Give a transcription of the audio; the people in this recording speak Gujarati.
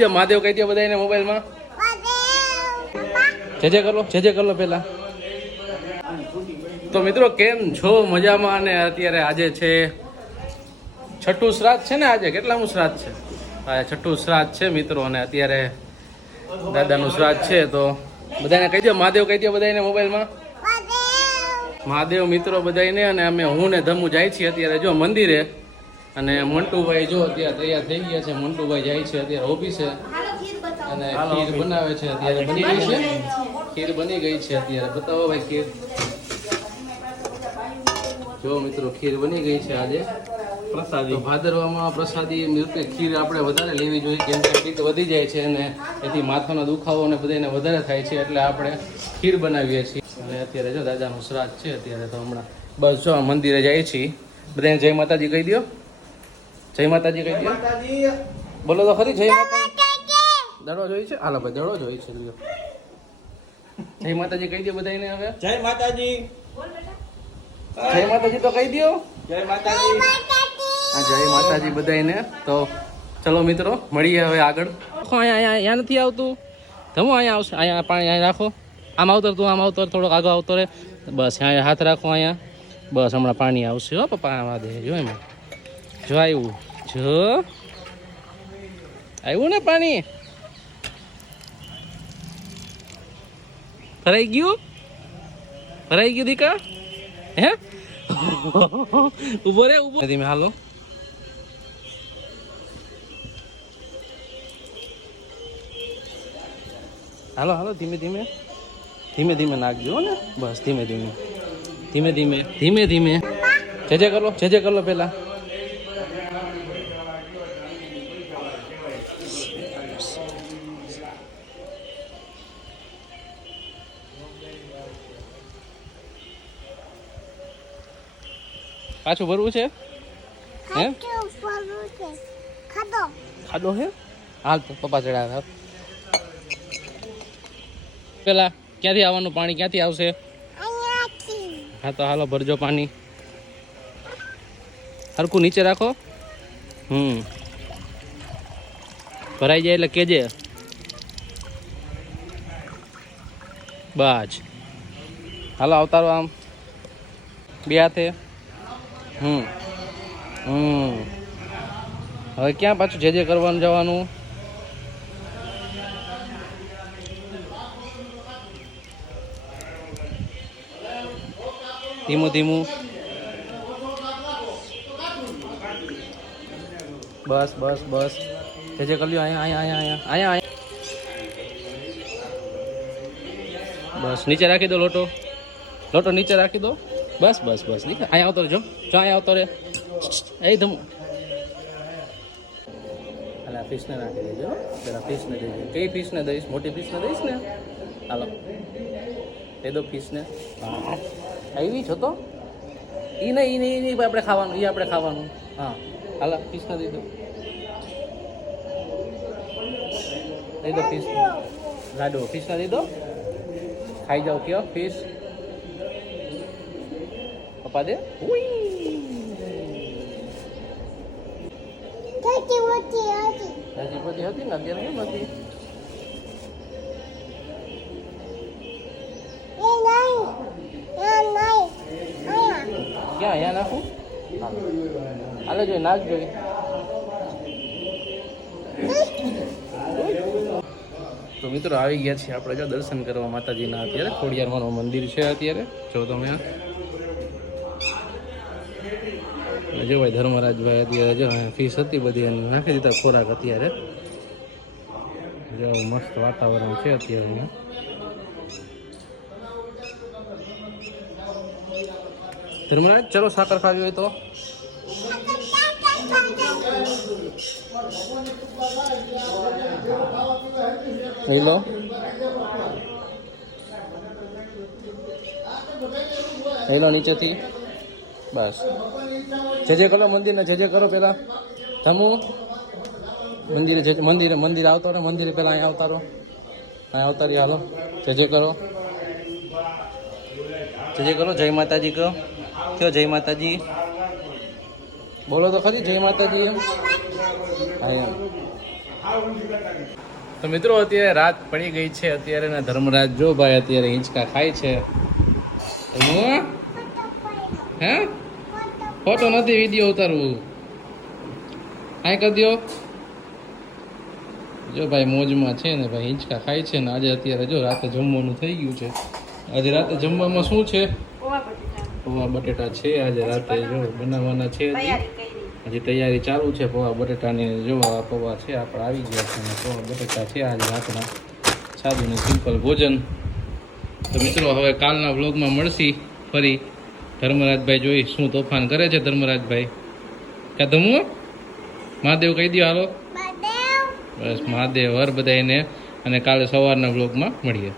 જે મહાદેવ કહી દે બધાને મોબાઈલમાં. જે જે કરો જે જે કરો પહેલા. તો મિત્રો કેમ છો? મજામાં અને અત્યારે આજે છે છઠ્ઠું શ્રાદ્ધ છે ને આજે? કેટલામું શ્રાદ્ધ છે? હા છઠ્ઠું શ્રાદ્ધ છે મિત્રો અને અત્યારે દાદાનું શ્રાદ્ધ છે તો બધાને કહી દો મહાદેવ કહી દે બધાને મોબાઈલમાં. મહાદેવ. મિત્રો બધાને અને અમે હું ને ધમુ જાય છીએ અત્યારે. જો મંદિરે અને મંટુભાઈ જો અત્યારે તૈયાર થઈ ગયા છે મંટુભાઈ જાય છે અત્યારે ઓફિસે અને ખીર બનાવે છે અત્યારે બની ગઈ છે. ખીર બની ગઈ છે અત્યારે. બતાવો ભાઈ ખીર. જો મિત્રો ખીર બની ગઈ છે આજે. પ્રસાદી. ભાદરવામાં પ્રસાદી મૃત્યુ ખીર આપણે વધારે લેવી જોઈએ કેમ કે પીક વધી જાય છે અને એથી માથાનો દુખાવો અને બધાને વધારે થાય છે એટલે આપણે ખીર બનાવીએ છીએ. અને અત્યારે જો દાદાનું શ્રાદ્ધ છે અત્યારે તો હમણાં બસ જો આ મંદિરે જાય છીએ. બધાને જય માતાજી કહી દો જય માતાજી કહી દે. બોલો તો ખરી જય માતાજી. દડો જોઈ છે? હાલો ભાઈ દડો જોઈ છે જય માતાજી કહી દે બધાને હવે. જય માતાજી. જય માતાજી તો કહી દો જય માતાજી. હા જય માતાજી બધાને તો ચલો મિત્રો મળીએ હવે આગળ. અહીંયા અહીંયા અહીંયા નથી આવતું. તમે અહીંયા આવશે? અહીંયા પાણી અહીંયા રાખો. આમ આવતર તું આમ આવતર થોડોક આગળ આવતો રે બસ અહીંયા હાથ રાખો અહીંયા. બસ હમણાં પાણી આવશે. હો પપ્પા આમાં દે જો એમાં. જો આવ્યું જો. આવ્યું ને પાણી? ભરાઈ ગયું? ભરાઈ ગયું દીકા? હે? ઊભો રે, ઊભો. ધીમે હાલો. હાલો હાલો, ધીમે ધીમે. ધીમે ધીમે નાખજો ને. બસ, ધીમે ધીમે. ધીમે ધીમે ધીમે ધીમે. જે કરો જે જે કરો પેલા. પાછું ભરવું છે? હે? ખાડો હે? હાલ તો પપ્પા ચડાવે હાલ. પેલા ક્યાંથી આવવાનું પાણી? ક્યાંથી આવશે? હા તો હાલો ભરજો પાણી. હરખું નીચે રાખો. હમ. ભરાઈ જાય એટલે કેજે. બાજ. હાલો આવતારો આમ. બે હાથે. હમ. હમ. હવે ક્યાં પાછું જે જે કરવાનું જવાનું? ધીમું ધીમું. બસ બસ બસ. જે જે કર્યું અહીંયા અહીંયા અહીંયા. અહીંયા અહીંયા. બસ, નીચે રાખી દો લોટો. લોટો નીચે રાખી દો. બસ બસ બસ. દીકરા અહીંયા આવતો રહેજો જો. અહીંયા આવતો રે એ ધમ. આ ફિશને નાખી દેજો પેલા ફિશને દેજો કઈ ફિશને દઈશ? મોટી ફિશને દઈશ ને? હાલો. દે દો ફિશને આવી છો તો? એ નહીં એ આપણે ખાવાનું એ આપણે ખાવાનું. હા. હાલો ફિશને દઈ દો. દો ફિશ લાડુ ફિશને દઈ ખાઈ જાઓ કયો ફિશ પપ્પા દે ઉઈ. હજી બધી હતી ને અત્યારે કેમ નથી ક્યાં અહીંયા નાખું હાલે જોઈ નાખ જોઈ તો મિત્રો આવી ગયા છીએ આપણે જો દર્શન કરવા માતાજીના. અત્યારે ખોડિયારમાંનું મંદિર છે અત્યારે. જો તમે જો ભાઈ ધર્મરાજભાઈ અત્યારે જો ફીસ હતી બધી એને નાખી દીધા ખોરાક અત્યારે. જો મસ્ત વાતાવરણ છે અત્યારે અહીંયા. ધર્મરાજ, ચલો સાકર ખાવી હોય તો? હેલો. હેલો, નીચેથી. બસ. જે જે કરો મંદિરને, જે જે કરો પેલા. ધમુ? મંદિરે જે મંદિરે, મંદિર આવતો રહો, મંદિરે પેલા અહીંયા આવતા રહો. અહીંયા આવતા રહી, હાલો. જે જે કરો. જે જે કરો, જય માતાજી કહો. કયો જય માતાજી? બોલો તો ખરી, જય માતાજી એમ. હા તો મિત્રો, અત્યારે રાત પડી ગઈ છે. અત્યારે ને ધર્મરાજ જો ભાઈ અત્યારે હિંચકા ખાય છે? હે? ફોટો નથી વીડિયો ઉતારવું. કાંઈ કરી દ્યો. જો ભાઈ મોજમાં છે ને ભાઈ હિંચકા ખાય છે ને આજે અત્યારે જો રાતે જમવાનું થઈ ગયું છે. આજે રાતે જમવામાં શું છે? પૌવા બટેટા. છે આજે રાતે જો બનાવવાના. છે હજી. તૈયારી કરી. હજી તૈયારી ચાલુ છે પૌવા બટેટાની જો આ પૌવા છે આપણે આવી ગયા છે પૌવા બટેટા છે આજે રાતના. સાદું ને સિમ્પલ ભોજન. તો મિત્રો હવે કાલના વ્લોગમાં મળશી ફરી. ધર્મરાજભાઈ જોઈ શું તોફાન કરે છે ધર્મરાજભાઈ? ક્યાં ધમુ મહાદેવ કહી દો હાલો. બસ મહાદેવ હર બધાને અને કાલે સવારના વ્લોગમાં મળીએ.